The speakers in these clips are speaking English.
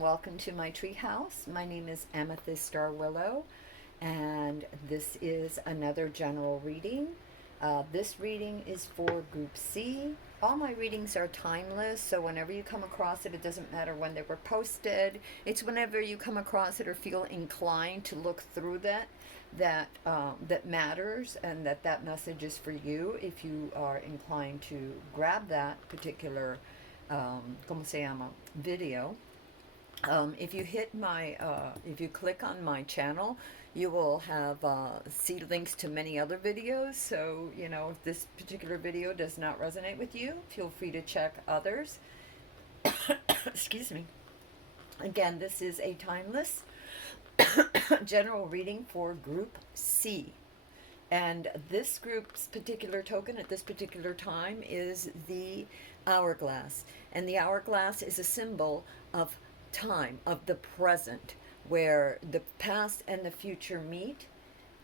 and welcome to my treehouse. My name is Amethyst Star Willow, and this is another general reading. This reading is for Group C. All my readings are timeless, so whenever you come across it, it doesn't matter when they were posted. It's whenever you come across it or feel inclined to look through that matters, and that message is for you. If you are inclined to grab that particular ¿cómo se llama? Video. If you hit if you click on my channel, you will have see links to many other videos. So, if this particular video does not resonate with you, feel free to check others. Excuse me. Again, this is a timeless general reading for Group C. And this group's particular token at this particular time is the hourglass. And the hourglass is a symbol of time, of the present, where the past and the future meet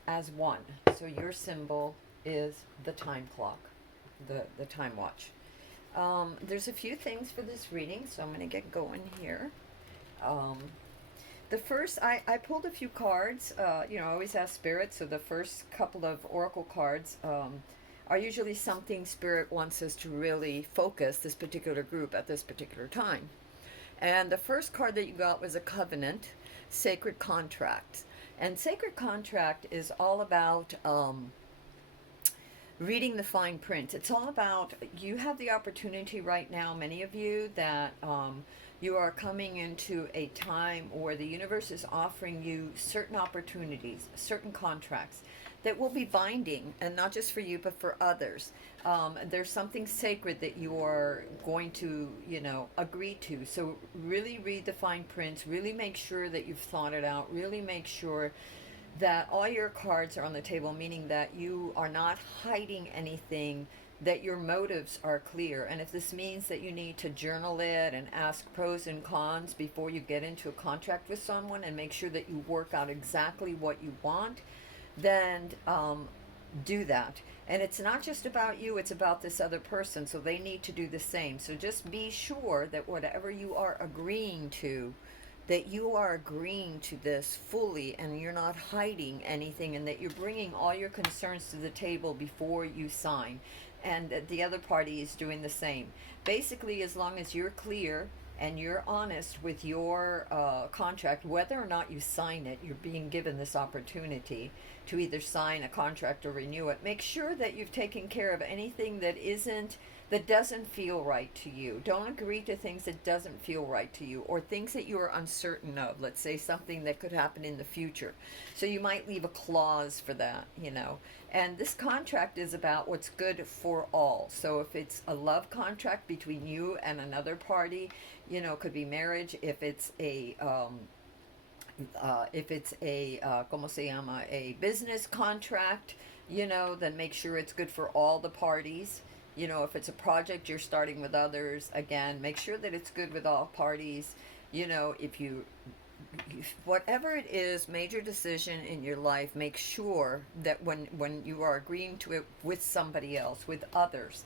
as one. So your symbol is the time clock, the time watch. There's a few things for this reading, so I'm going to get going here. The first, I pulled a few cards. I always ask Spirit, so the first couple of oracle cards are usually something Spirit wants us to really focus this particular group at this particular time. And the first card that you got was a covenant, sacred contract. And sacred contract is all about reading the fine print. It's all about, you have the opportunity right now, many of you, that you are coming into a time where the universe is offering you certain opportunities, certain contracts that will be binding, and not just for you, but for others. There's something sacred that you are going to, agree to. So really read the fine prints, really make sure that you've thought it out, really make sure that all your cards are on the table, meaning that you are not hiding anything, that your motives are clear. And if this means that you need to journal it and ask pros and cons before you get into a contract with someone and make sure that you work out exactly what you want, then do that. And it's not just about you, it's about this other person, so they need to do the same. So just be sure that whatever you are agreeing to, that you are agreeing to this fully, and you're not hiding anything, and that you're bringing all your concerns to the table before you sign, and that the other party is doing the same. Basically, as long as you're clear and you're honest with your contract, whether or not you sign it, you're being given this opportunity to either sign a contract or renew it. Make sure that you've taken care of anything that doesn't feel right to you. Don't agree to things that doesn't feel right to you, or things that you are uncertain of. Let's say something that could happen in the future. So you might leave a clause for that, And this contract is about what's good for all. So if it's a love contract between you and another party, it could be marriage. If it's a ¿cómo se llama? A business contract, then make sure it's good for all the parties. If it's a project you're starting with others, again, make sure that it's good with all parties. Whatever it is, major decision in your life, make sure that when you are agreeing to it with somebody else, with others,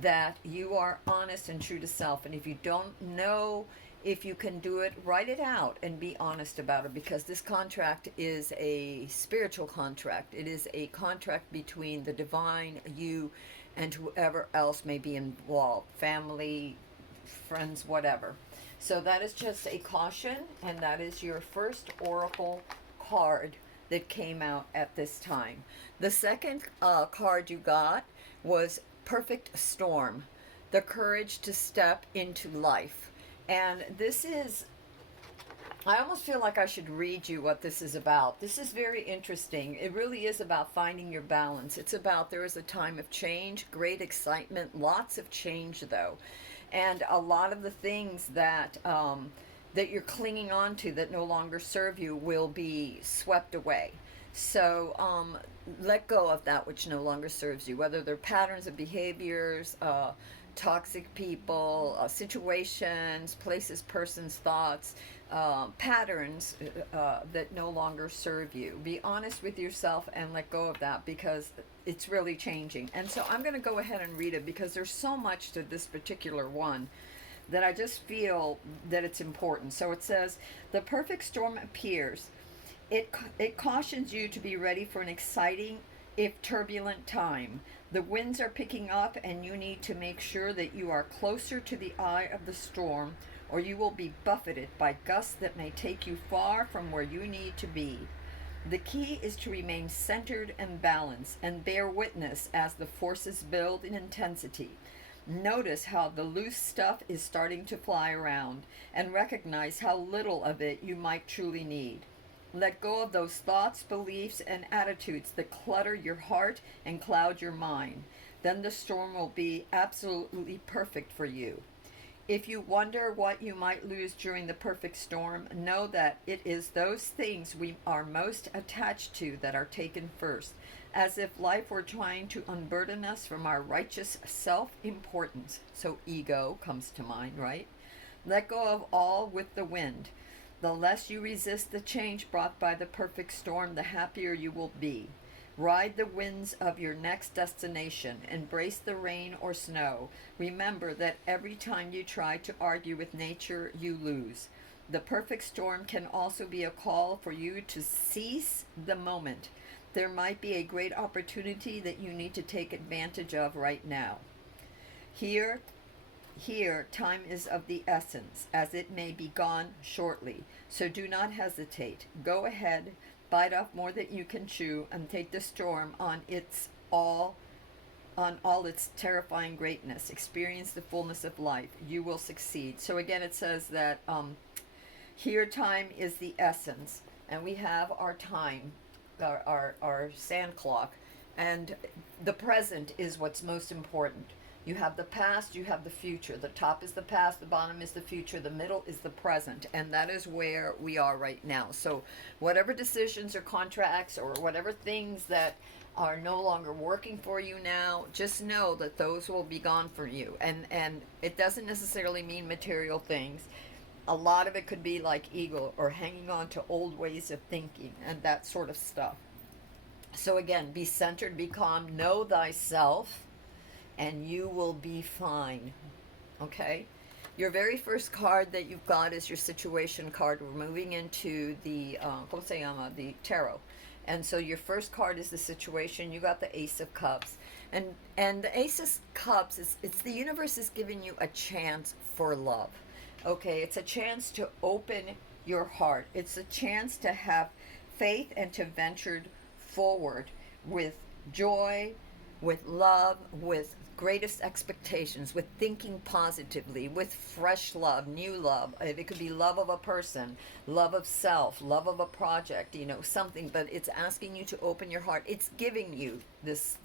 that you are honest and true to self. And if you don't know if you can do it, write it out and be honest about it, because this contract is a spiritual contract. It is a contract between the divine, you, and whoever else may be involved, family, friends, whatever. So that is just a caution, and that is your first oracle card that came out at this time. The second card you got was Perfect Storm, the courage to step into life. And this is, I almost feel like I should read you what this is about. This is very interesting. It really is about finding your balance. It's about, there is a time of change, great excitement, lots of change though. And a lot of the things that that you're clinging on to that no longer serve you will be swept away. So let go of that which no longer serves you, whether they're patterns of behaviors, toxic people, situations, places, persons, thoughts, patterns that no longer serve you. Be honest with yourself and let go of that, because it's really changing. And so I'm going to go ahead and read it, because there's so much to this particular one that I just feel that it's important. So it says, the perfect storm appears. It cautions you to be ready for an exciting, if turbulent time. The winds are picking up, and you need to make sure that you are closer to the eye of the storm, or you will be buffeted by gusts that may take you far from where you need to be. The key is to remain centered and balanced and bear witness as the forces build in intensity. Notice how the loose stuff is starting to fly around, and recognize how little of it you might truly need. Let go of those thoughts, beliefs, and attitudes that clutter your heart and cloud your mind. Then the storm will be absolutely perfect for you. If you wonder what you might lose during the perfect storm, know that it is those things we are most attached to that are taken first, as if life were trying to unburden us from our righteous self importance. So, ego comes to mind, right? Let go of all with the wind. The less you resist the change brought by the perfect storm, the happier you will be. Ride the winds of your next destination. Embrace the rain or snow. Remember that every time you try to argue with nature, you lose. The perfect storm can also be a call for you to seize the moment. There might be a great opportunity that you need to take advantage of right now. Here, time is of the essence, as it may be gone shortly. So do not hesitate. Go ahead, bite off more than you can chew, and take the storm on all its terrifying greatness. Experience the fullness of life. You will succeed. So again, it says that here time is the essence, and we have our time, our sand clock, and the present is what's most important. You have the past, you have the future. The top is the past, the bottom is the future, the middle is the present, and that is where we are right now. So whatever decisions or contracts or whatever things that are no longer working for you now, just know that those will be gone for you. And it doesn't necessarily mean material things. A lot of it could be like ego or hanging on to old ways of thinking and that sort of stuff. So again, be centered, be calm, know thyself, and you will be fine. Okay? Your very first card that you've got is your situation card. We're moving into the the tarot. And so your first card is the situation. You got the Ace of Cups. And the Ace of Cups, it's the universe is giving you a chance for love. Okay? It's a chance to open your heart. It's a chance to have faith and to venture forward with joy, with love, with greatest expectations, with thinking positively, with fresh love, new love. It could be love of a person, love of self, love of a project, something, but it's asking you to open your heart. It's giving you this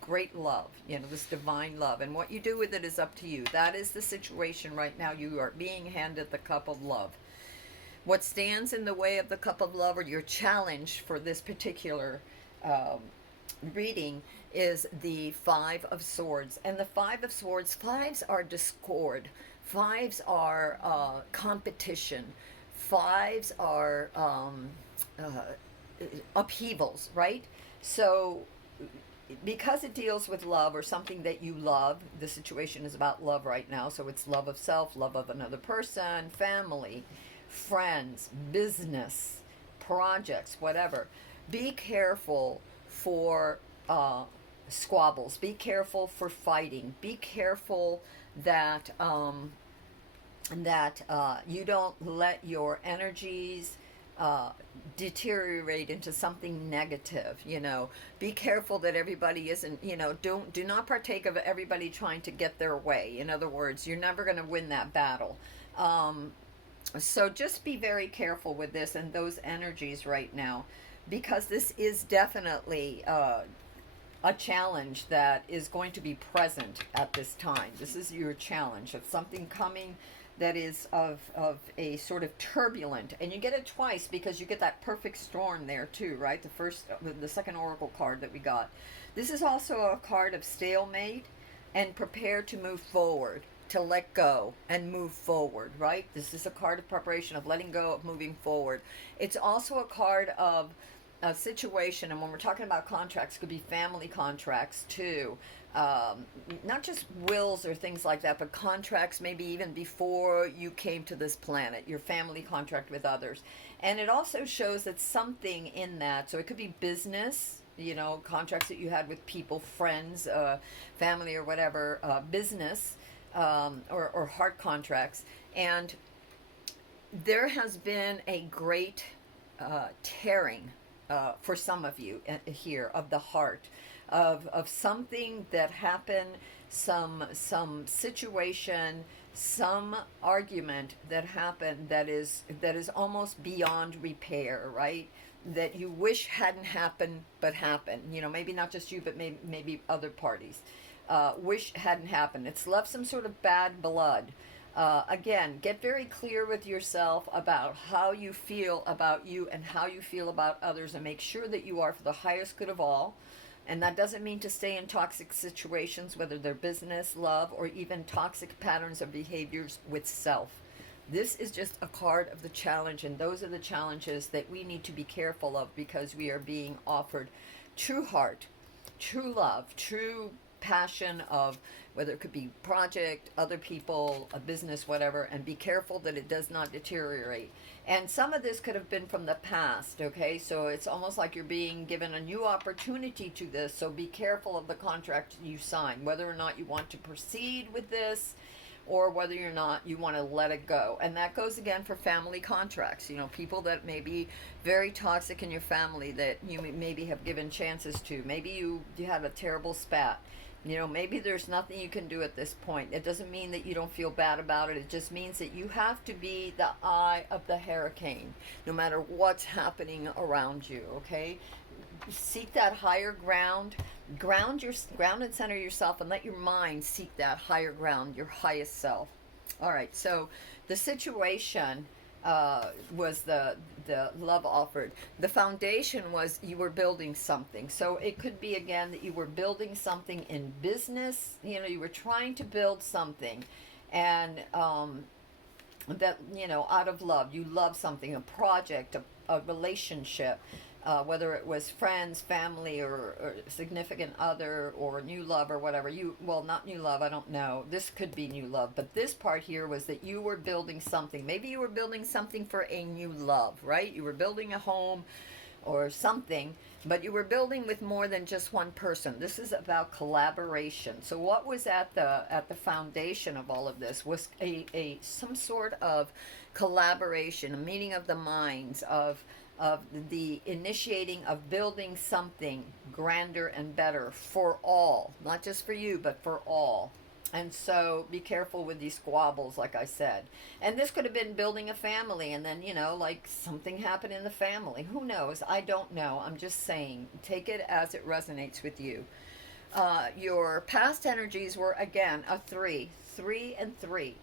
great love, this divine love, and what you do with it is up to you. That is the situation right now. You are being handed the cup of love. What stands in the way of the cup of love, or your challenge for this particular reading, is the Five of Swords. And the Five of Swords, fives are discord, fives are competition, fives are upheavals, right? So because it deals with love or something that you love, the situation is about love right now. So it's love of self, love of another person, family, friends, business, projects, whatever. Be careful for squabbles. Be careful for fighting. Be careful that you don't let your energies deteriorate into something negative. Be careful that everybody isn't. Do not partake of everybody trying to get their way. In other words, you're never going to win that battle. So just be very careful with this and those energies right now, because this is definitely a challenge that is going to be present at this time. This is your challenge of something coming that is of a sort of turbulent, and you get it twice because you get that perfect storm there too, right? The second oracle card that we got. This is also a card of stalemate and prepare to move forward, to let go and move forward, right? This is a card of preparation, of letting go, of moving forward. It's also a card of a situation, and when we're talking about contracts, it could be family contracts too. Not just wills or things like that, but contracts maybe even before you came to this planet, your family contract with others. And it also shows that something in that, so it could be business, contracts that you had with people, friends, family, or whatever, business, or heart contracts. And there has been a great tearing for some of you here of the heart, of something that happened, some situation, some argument that happened that is almost beyond repair, right? That you wish hadn't happened but happened. Maybe not just you, but maybe other parties wish hadn't happened. It's left some sort of bad blood. Again, get very clear with yourself about how you feel about you and how you feel about others, and make sure that you are for the highest good of all. And that doesn't mean to stay in toxic situations, whether they're business, love, or even toxic patterns of behaviors with self. This is just a card of the challenge, and those are the challenges that we need to be careful of, because we are being offered true heart, true love, true passion of whether it could be project, other people, a business, whatever, and be careful that it does not deteriorate. And some of this could have been from the past, okay? So it's almost like you're being given a new opportunity to this, so be careful of the contract you sign, whether or not you want to proceed with this, or whether or not you want to let it go. And that goes again for family contracts. People that may be very toxic in your family that you maybe have given chances to. Maybe you had a terrible spat. Maybe there's nothing you can do at this point. It doesn't mean that you don't feel bad about it. It just means that you have to be the eye of the hurricane, no matter what's happening around you, okay? Seek that higher ground. Ground and center yourself, and let your mind seek that higher ground, your highest self. All right, so the situation was the love offered. The foundation was you were building something. So it could be again that you were building something in business. You were trying to build something, and that out of love, you love something, a project, a relationship. Whether it was friends, family, or significant other, or new love, or whatever. Not new love, I don't know. This could be new love. But this part here was that you were building something. Maybe you were building something for a new love, right? You were building a home or something, but you were building with more than just one person. This is about collaboration. So what was at the foundation of all of this was some sort of collaboration, a meeting of the minds, of the initiating of building something grander and better for all, not just for you, but for all. And so be careful with these squabbles, like I said. And this could have been building a family, and then, like something happened in the family. Who knows? I don't know. I'm just saying, take it as it resonates with you. Your past energies were, again, a 3 and 3.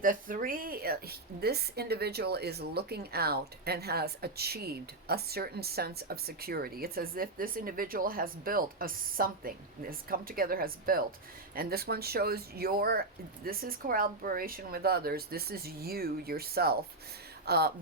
The 3, this individual is looking out and has achieved a certain sense of security. It's as if this individual has built something, has come together, has built. And this one shows this is collaboration with others. This is you, yourself,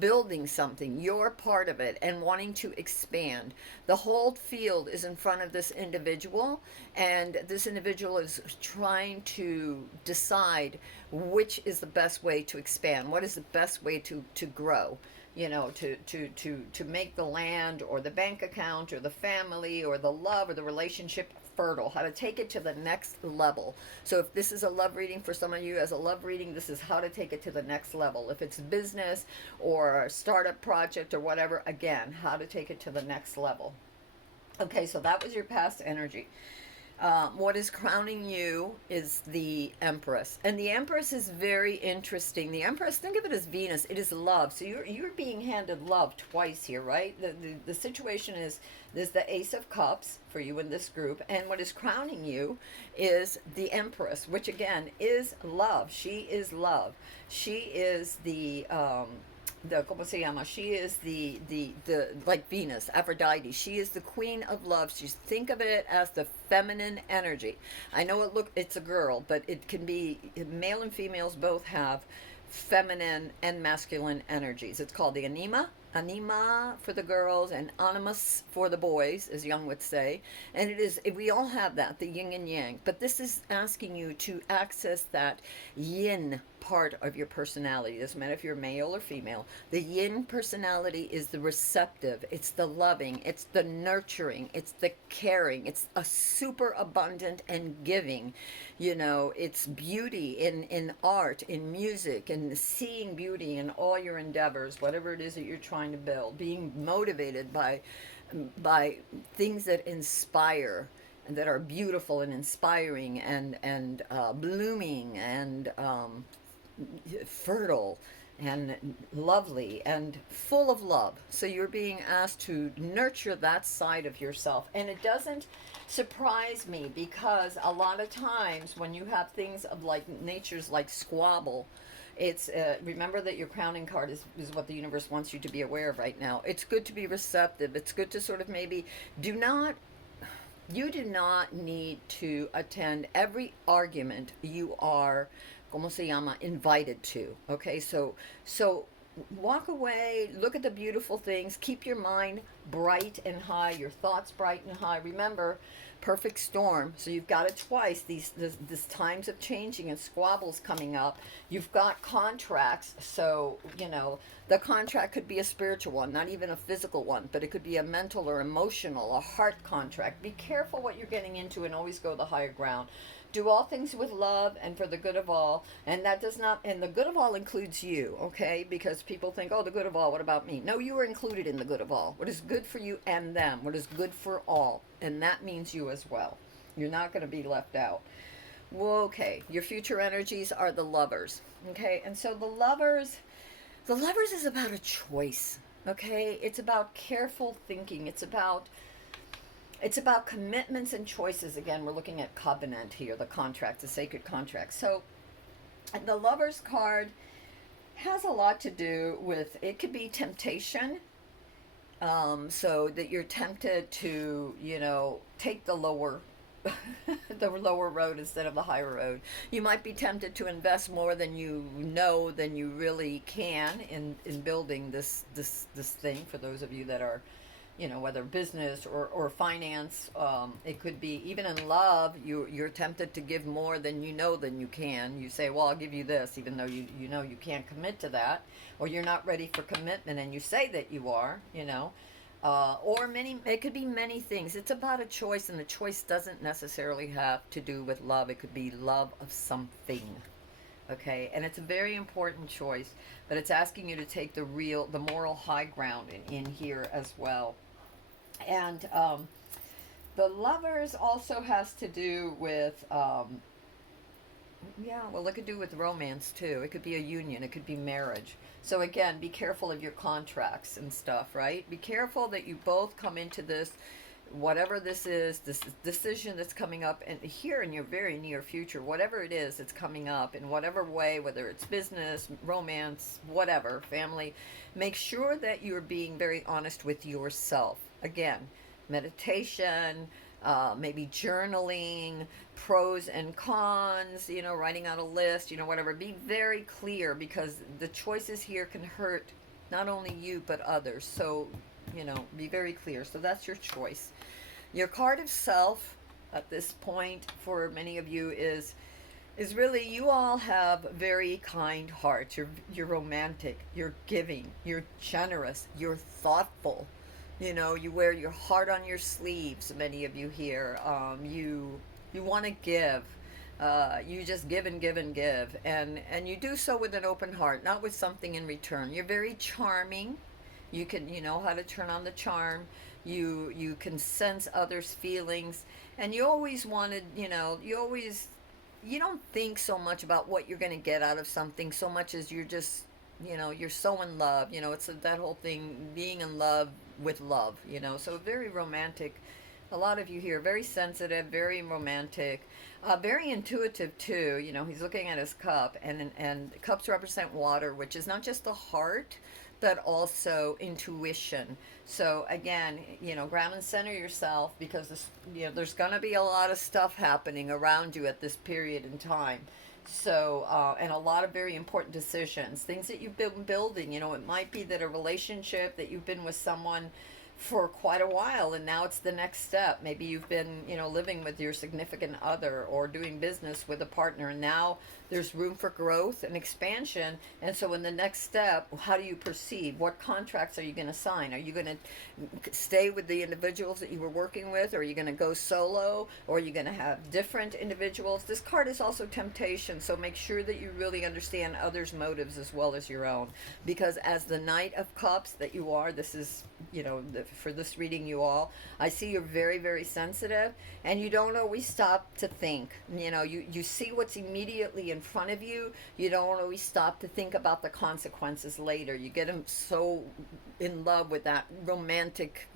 building something. You're part of it and wanting to expand. The whole field is in front of this individual, and this individual is trying to decide which is the best way to expand, what is the best way to grow, to make the land or the bank account or the family or the love or the relationship fertile, how to take it to the next level. So if this is a love reading for some of you, as a love reading, this is how to take it to the next level. If it's business or a startup project or whatever, again, how to take it to the next level. Okay, so that was your past energy. What is crowning you is the Empress. And the Empress is very interesting. The Empress, think of it as Venus. It is love. So you're being handed love twice here, right? The situation is, there's the Ace of Cups for you in this group. And what is crowning you is the Empress, which again is love. She is love. She is the ¿cómo se llama? She is the like Venus, Aphrodite. She is the queen of love. Think of it as the feminine energy. I know it's a girl, but it can be, male and females both have feminine and masculine energies. It's called the anima for the girls and animus for the boys, as Jung would say. And it is, we all have that, the yin and yang. But this is asking you to access that yin part of your personality. It doesn't matter if you're male or female. The yin personality is the receptive, it's the loving, it's the nurturing, it's the caring, it's a super abundant and giving. You know, it's beauty in art, in music, and seeing beauty in all your endeavors, whatever it is that you're trying to build, being motivated by things that inspire and that are beautiful and inspiring and blooming and fertile and lovely and full of love. So you're being asked to nurture that side of yourself. And it doesn't surprise me, because a lot of times when you have things of like nature's like squabble, it's remember that your crowning card is what the universe wants you to be aware of right now. It's good to be receptive. It's good to sort of maybe you do not need to attend every argument you are, como se llama, invited to. Okay, so walk away, look at the beautiful things, keep your mind bright and high, your thoughts bright and high. Remember, perfect storm. So you've got it twice. These times of changing and squabbles coming up. You've got contracts. So, you know, the contract could be a spiritual one, not even a physical one, but it could be a mental or emotional, a heart contract. Be careful what you're getting into and always go the higher ground. Do all things with love and for the good of all. And that does not, and the good of all includes you, okay? Because people think, oh, the good of all, what about me? No, you are included in the good of all. What is good for you and them, what is good for all. And that means you as well. You're not going to be left out. Well, okay, your future energies are the lovers, okay? And so the lovers is about a choice, okay? It's about careful thinking. It's about commitments and choices. Again, we're looking at covenant here, the contract, the sacred contract. So the Lover's card has a lot to do with, it could be temptation, so that you're tempted to, you know, take the lower the lower road instead of the higher road. You might be tempted to invest more than you know, than you really can in building this thing, for those of you that are, you know, whether business or finance. It could be even in love. You're tempted to give more than you know than you can. You say, well, I'll give you this, even though you know you can't commit to that, or you're not ready for commitment and you say that you are, you know. It could be many things. It's about a choice, and the choice doesn't necessarily have to do with love. It could be love of something. Okay, and it's a very important choice, but it's asking you to take the moral high ground in here as well. And the Lovers also has to do with, it could do with romance too. It could be a union. It could be marriage. So again, be careful of your contracts and stuff, right? Be careful that you both come into this, whatever this is, this decision that's coming up and here in your very near future, whatever it is that's coming up in whatever way, whether it's business, romance, whatever, family, make sure that you're being very honest with yourself. Again, meditation, maybe journaling, pros and cons, you know, writing out a list, you know, whatever. Be very clear, because the choices here can hurt not only you but others. So, you know, be very clear. So that's your choice. Your card of self at this point for many of you is really, you all have very kind hearts. You're romantic, you're giving, you're generous, you're thoughtful. You know, you wear your heart on your sleeves, many of you here. You want to give. You just give and give and give. And you do so with an open heart, not with something in return. You're very charming. You know how to turn on the charm. You can sense others' feelings. And you always wanted, you don't think so much about what you're going to get out of something so much as you're just, you're so in love. It's that whole thing, being in love with love, so very romantic. A lot of you here, very sensitive, very romantic, very intuitive too. He's looking at his cup, and cups represent water, which is not just the heart, but also intuition. So again, ground and center yourself, because there's going to be a lot of stuff happening around you at this period in time. So, and a lot of very important decisions, things that you've been building. It might be that a relationship that you've been with someone for quite a while, and now it's the next step. Maybe you've been, living with your significant other or doing business with a partner, and now there's room for growth and expansion. And so, in the next step, how do you proceed? What contracts are you going to sign? Are you going to stay with the individuals that you were working with, or are you going to go solo, or are you going to have different individuals? This card is also temptation, so make sure that you really understand others' motives as well as your own. Because as the Knight of Cups that you are, this is, for this reading, I see you're very, very sensitive, and you don't always stop to think. You see what's immediately in front of you. You don't always stop to think about the consequences later. You get them so in love with that romantic,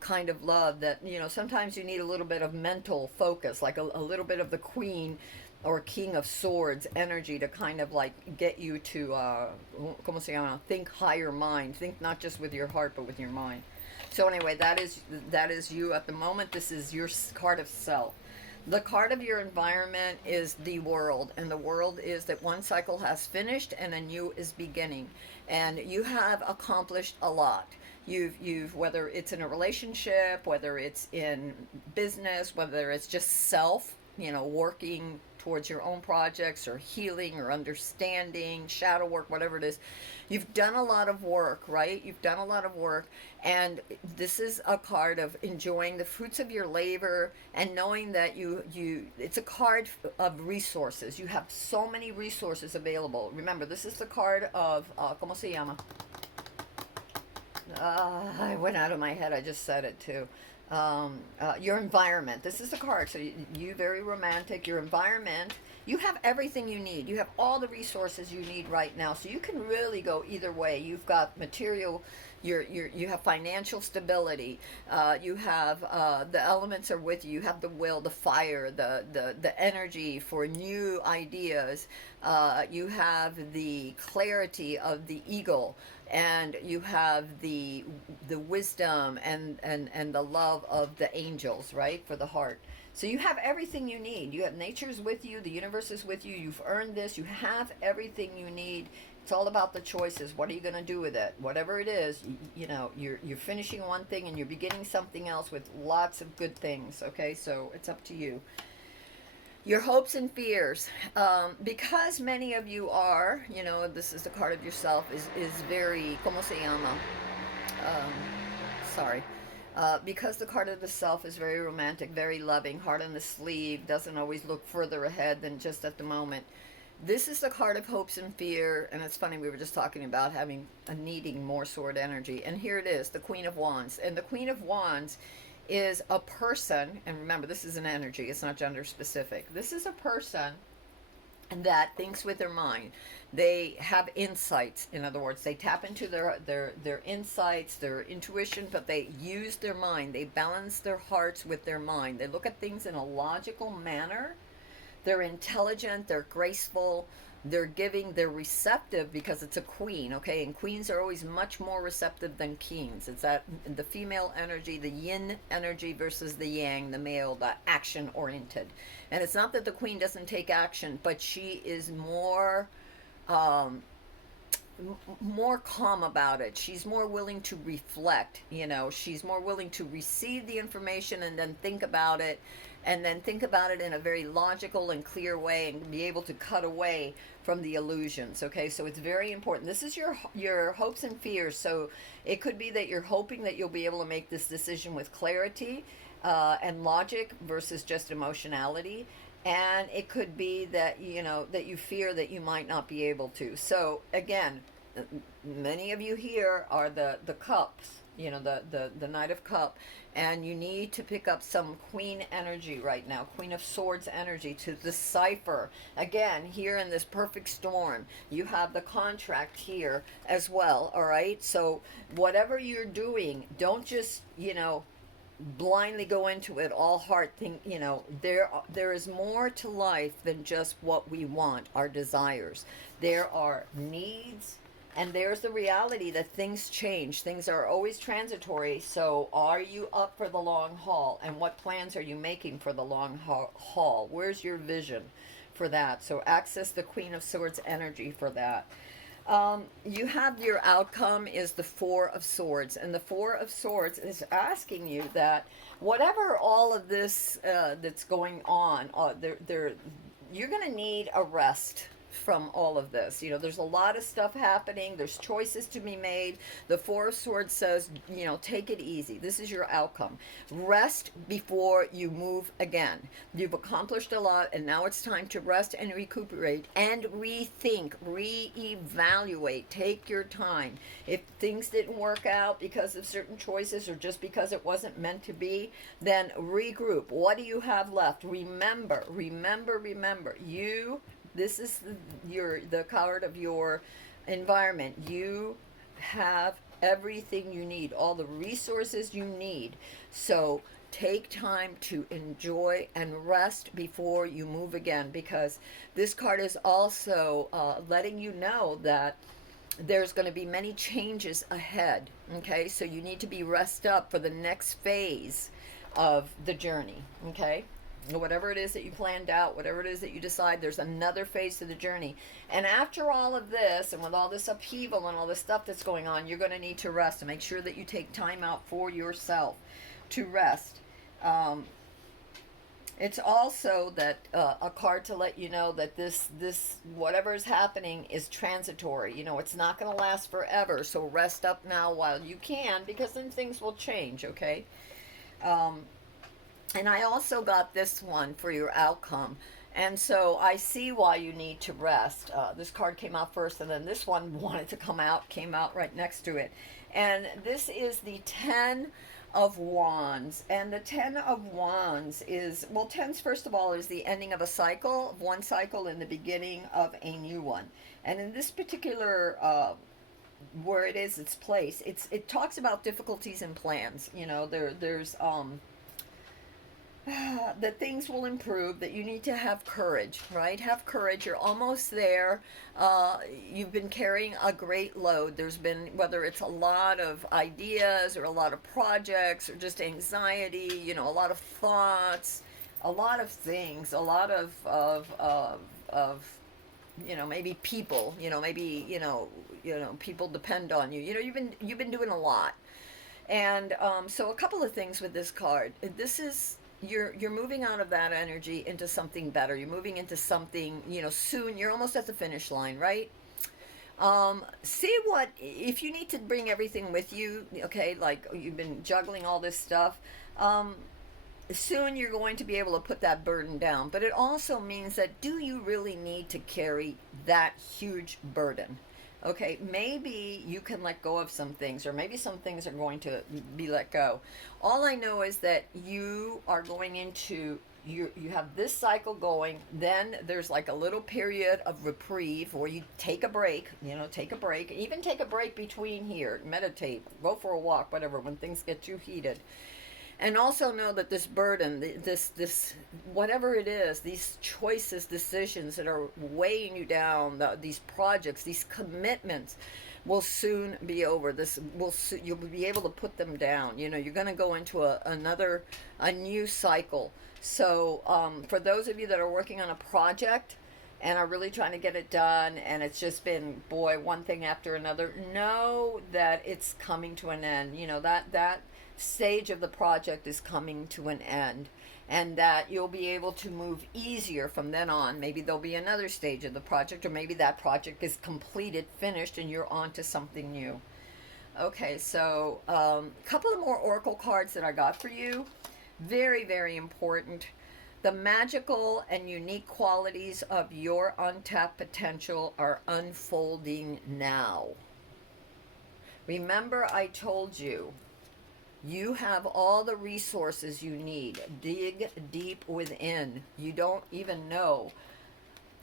kind of love that, sometimes you need a little bit of mental focus, like a little bit of the Queen or King of Swords energy to kind of like get you to, ¿cómo se llama? Think higher mind. Think not just with your heart, but with your mind. So anyway, that is you at the moment. This is your card of self. The card of your environment is the world, and the world is that one cycle has finished and a new is beginning, and you have accomplished a lot. You've whether it's in a relationship, whether it's in business, whether it's just self, working towards your own projects or healing or understanding, shadow work, whatever it is. You've done a lot of work, right? You've done a lot of work, and this is a card of enjoying the fruits of your labor and knowing that it's a card of resources. You have so many resources available. Remember, this is the card of, ¿cómo se llama? I went out of my head. I just said it too. Your environment. This is the card. So you very romantic. Your environment. You have everything you need. You have all the resources you need right now. So you can really go either way. You've got material. You have financial stability. You have the elements are with you. You have the will, the fire, the energy for new ideas. You have the clarity of the eagle, and you have the wisdom and the love of the angels, right, for the heart. So you have everything you need. You have nature's with you, the universe is with you. You've earned this. You have everything you need. It's all about the choices. What are you going to do with it? Whatever it is, you're finishing one thing and you're beginning something else with lots of good things. Okay, so it's up to you. Your hopes and fears, because many of you are, this is the card of yourself, is very, ¿cómo se llama? Um, Sorry. Because the card of the self is very romantic, very loving, heart on the sleeve, doesn't always look further ahead than just at the moment. This is the card of hopes and fear, and it's funny, we were just talking about needing more sword energy, and here it is, the Queen of Wands. And the Queen of Wands is a person, and remember, this is an energy, it's not gender specific. This is a person that thinks with their mind. They have insights. In other words, they tap into their insights, their intuition, but they use their mind. They balance their hearts with their mind. They look at things in a logical manner. They're intelligent, they're graceful, they're giving, they're receptive because it's a queen, okay? And queens are always much more receptive than kings. It's that the female energy, the yin energy versus the yang, the male, the action oriented. And it's not that the queen doesn't take action, but she is more more calm about it. She's more willing to reflect, she's more willing to receive the information and then think about it, and then think about it in a very logical and clear way and be able to cut away from the illusions. Okay, so it's very important. This is your hopes and fears. So it could be that you're hoping that you'll be able to make this decision with clarity and logic versus just emotionality. And it could be that that you fear that you might not be able to. So again, many of you here are the cups, the Knight of Cup, and you need to pick up some Queen energy right now, Queen of Swords energy, to decipher. Again, here in this perfect storm, you have the contract here as well. All right, so whatever you're doing, don't just blindly go into it all heart. Think, there is more to life than just what we want, our desires. There are needs, and there's the reality that things change. Things are always transitory. So are you up for the long haul? And what plans are you making for the long haul? Where's your vision for that. So access the Queen of Swords energy for that. You have your outcome is the Four of Swords, and the Four of Swords is asking you that whatever all of this that's going on, you're going to need a rest from all of this. You know, there's a lot of stuff happening. There's choices to be made. The Four of Swords says, you know, take it easy. This is your outcome. Rest before you move again. You've accomplished a lot, and now it's time to rest and recuperate and rethink, reevaluate. Take your time. If things didn't work out because of certain choices or just because it wasn't meant to be, then regroup. What do you have left? Remember, this is the card of your environment. You have everything you need, all the resources you need. So take time to enjoy and rest before you move again, because this card is also letting you know that there's going to be many changes ahead. Okay, so you need to be rest up for the next phase of the journey. Okay, whatever it is that you planned out, whatever it is that you decide, there's another phase to the journey. And after all of this, and with all this upheaval and all this stuff that's going on, you're going to need to rest, and make sure that you take time out for yourself to rest. It's also that a card to let you know that this whatever is happening is transitory. You know, it's not going to last forever. So rest up now while you can, because then things will change. Okay. And I also got this one for your outcome. And so I see why you need to rest. This card came out first, and then this one wanted to came out right next to it. And this is the 10 of Wands. And the 10 of Wands is, well, 10s, first of all, is the ending of a cycle, of one cycle, and the beginning of a new one. And in this particular where it is, its place, it talks about difficulties and plans. You know, there's that things will improve, that you need to have courage, right? Have courage. You're almost there. You've been carrying a great load. There's been, whether it's a lot of ideas or a lot of projects or just anxiety, you know, a lot of thoughts, a lot of things, a lot of you know, maybe people, you know, maybe, you know, people depend on you. You know, you've been doing a lot. And so a couple of things with this card. This is, you're moving out of that energy into something better. You're moving into something, you know, soon. You're almost at the finish line, right? See what, if you need to bring everything with you, okay, like you've been juggling all this stuff, soon you're going to be able to put that burden down. But it also means that, do you really need to carry that huge burden? Okay, maybe you can let go of some things, or maybe some things are going to be let go. All I know is that you are going into, you have this cycle going, then there's like a little period of reprieve where you take a break, you know, even take a break between here, meditate, go for a walk, whatever, when things get too heated. And also know that this burden, this whatever it is, these choices, decisions that are weighing you down, these projects, these commitments, will soon be over. You'll be able to put them down. You know, you're going to go into a new cycle. So for those of you that are working on a project and are really trying to get it done, and it's just been, boy, one thing after another, know that it's coming to an end. You know, that stage of the project is coming to an end, and that you'll be able to move easier from then on. Maybe there'll be another stage of the project, or maybe that project is completed, finished, and you're on to something new. Okay, so a couple of more oracle cards that I got for you. Very, very important. The magical and unique qualities of your untapped potential are unfolding now. Remember, I told you, you have all the resources you need. Dig deep within. You don't even know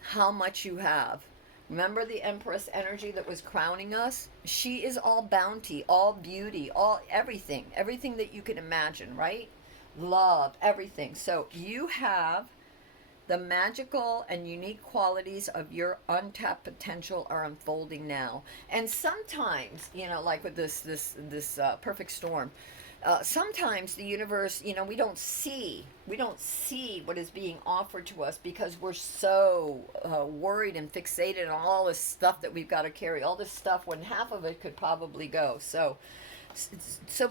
how much you have. Remember the Empress energy that was crowning us? She is all bounty, all beauty, all everything that you can imagine, right? Love, everything. So you have the magical and unique qualities of your untapped potential are unfolding now. And sometimes, you know, like with this perfect storm, sometimes the universe, we don't see what is being offered to us because we're so worried and fixated on all this stuff that we've got to carry, all this stuff when half of it could probably go. So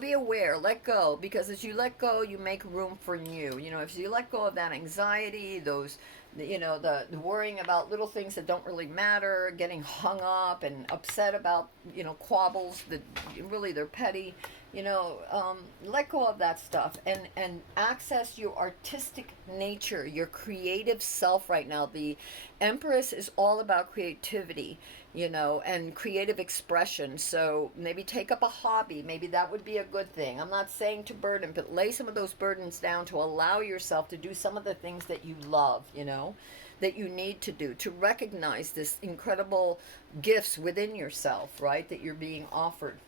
be aware, let go, because as you let go, you make room for new. If you let go of that anxiety, those, the worrying about little things that don't really matter, getting hung up and upset about, quabbles that really they're petty. Let go of that stuff and access your artistic nature, your creative self right now. The Empress is all about creativity, and creative expression. So maybe take up a hobby. Maybe that would be a good thing. I'm not saying to burden, but lay some of those burdens down to allow yourself to do some of the things that you love, that you need to do, to recognize this incredible gifts within yourself, right, that you're being offered.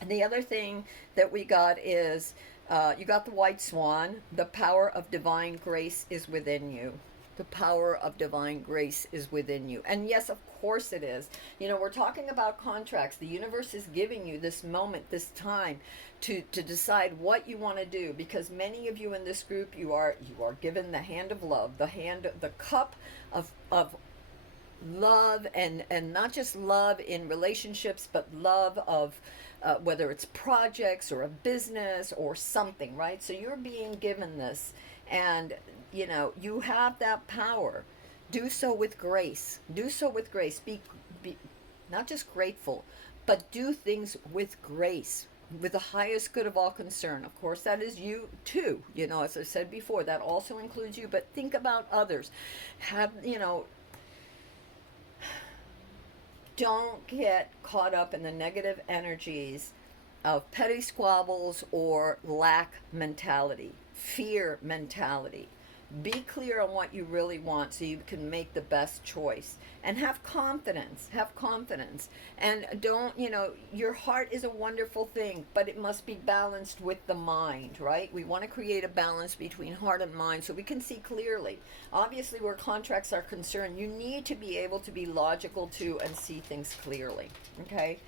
And the other thing that we got is you got the white swan. The power of divine grace is within you. The power of divine grace is within you. And yes, of course it is. We're talking about contracts. The universe is giving you this moment, this time to decide what you want to do, because many of you in this group, you are given the hand of love, the cup of love, and not just love in relationships, but love of whether it's projects or a business or something, right? So you're being given this, and you have that power. Do so with grace. Do so with grace. Be not just grateful, but do things with grace, with the highest good of all concern. Of course, that is you too. As I said before, that also includes you. But think about others. Don't get caught up in the negative energies of petty squabbles or lack mentality, fear mentality. Be clear on what you really want so you can make the best choice, and have confidence. And don't, your heart is a wonderful thing, but it must be balanced with the mind, right? We want to create a balance between heart and mind so we can see clearly. Obviously, where contracts are concerned, you need to be able to be logical too and see things clearly, okay?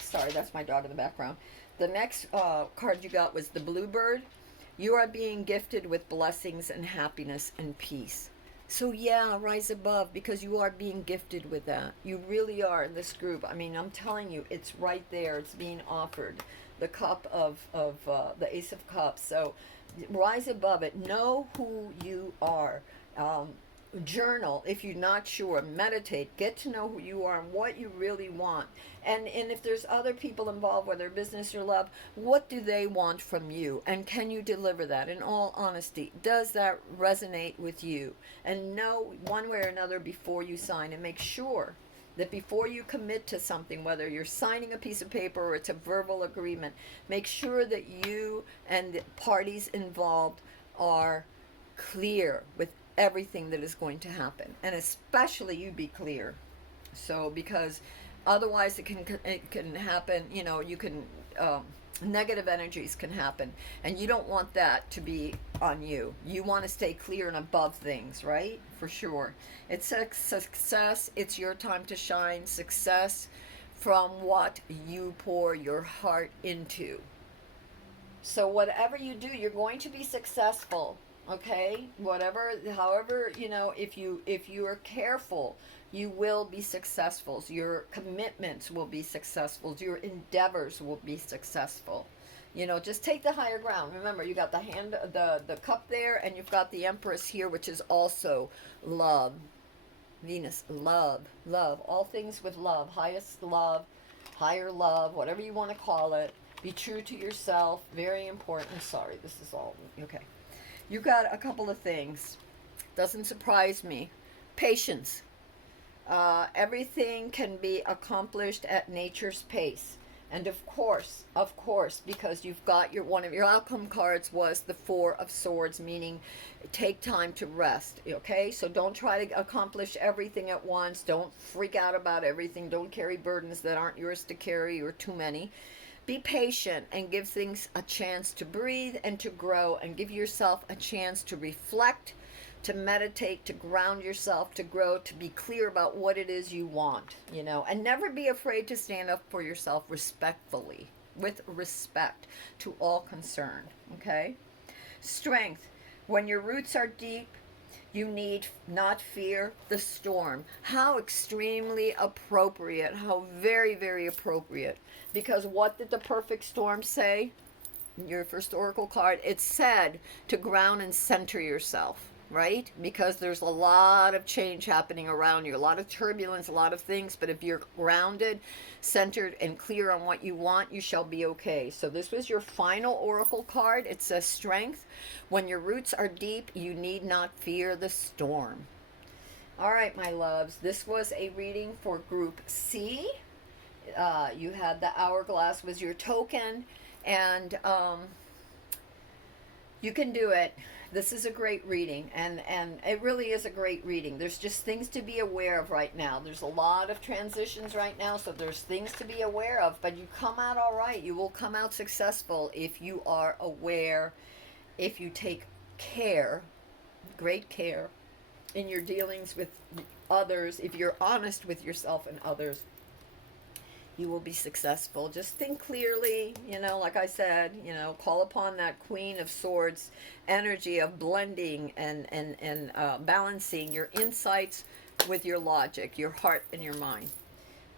Sorry, that's my dog in the background. The next card you got was the bluebird. You are being gifted with blessings and happiness and peace. So yeah, rise above, because you are being gifted with that. You really are in this group. I mean, I'm telling you, it's right there. It's being offered. The cup of the Ace of Cups. So rise above it. Know who you are. Journal if you're not sure. Meditate. Get to know who you are and what you really want. And if there's other people involved, whether business or love, what do they want from you? And can you deliver that? In all honesty, does that resonate with you? And know one way or another before you sign, and make sure that before you commit to something, whether you're signing a piece of paper or it's a verbal agreement, make sure that you and the parties involved are clear with everything that is going to happen, and especially you be clear. So because otherwise it can happen, you can negative energies can happen, and you don't want that to be on you. You want to stay clear and above things, right? For sure. It's a success. It's your time to shine. Success from what you pour your heart into. So whatever you do, you're going to be successful. Okay, however, if you are careful, you will be successful. Your commitments will be successful. Your endeavors will be successful. Just take the higher ground. Remember, you got the cup there, and you've got the Empress here, which is also love. Venus, love, all things with love, highest love, higher love, whatever you want to call it. Be true to yourself. Very important. Sorry, this is all okay. You got a couple of things. Doesn't surprise me. Patience. Everything can be accomplished at nature's pace. And of course, because you've got one of your outcome cards was the Four of Swords, meaning take time to rest. Okay? So don't try to accomplish everything at once. Don't freak out about everything. Don't carry burdens that aren't yours to carry, or too many. Be patient and give things a chance to breathe and to grow, and give yourself a chance to reflect, to meditate, to ground yourself, to grow, to be clear about what it is you want, and never be afraid to stand up for yourself respectfully. with respect to all concerned. Okay? Strength. When your roots are deep, you need not fear the storm. How extremely appropriate. How very, very appropriate. Because what did the perfect storm say? Your first oracle card, it said to ground and center yourself, right? Because there's a lot of change happening around you, a lot of turbulence, a lot of things, but if you're grounded, centered, and clear on what you want, you shall be okay. So this was your final oracle card. It says strength. When your roots are deep, you need not fear the storm. All right, my loves, this was a reading for group C. You had the hourglass was your token, and you can do it. This is a great reading, and it really is a great reading. There's just things to be aware of right now. There's a lot of transitions right now, so there's things to be aware of, but you come out all right. You will come out successful if you are aware, if you take care, great care, in your dealings with others, if you're honest with yourself and others. You will be successful. Just think clearly, like I said, call upon that Queen of Swords energy of blending and balancing your insights with your logic, your heart and your mind.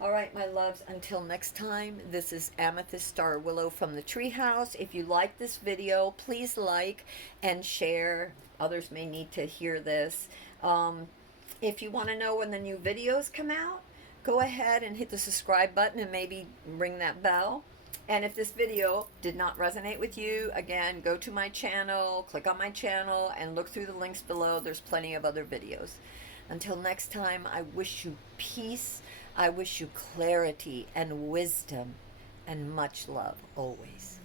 All right, my loves, until next time, this is Amethyst Star Willow from the Treehouse. If you like this video, please like and share. Others may need to hear this. If you want to know when the new videos come out, go ahead and hit the subscribe button and maybe ring that bell. And if this video did not resonate with you, again, go to my channel, click on my channel, and look through the links below. There's plenty of other videos. Until next time, I wish you peace. I wish you clarity and wisdom and much love always.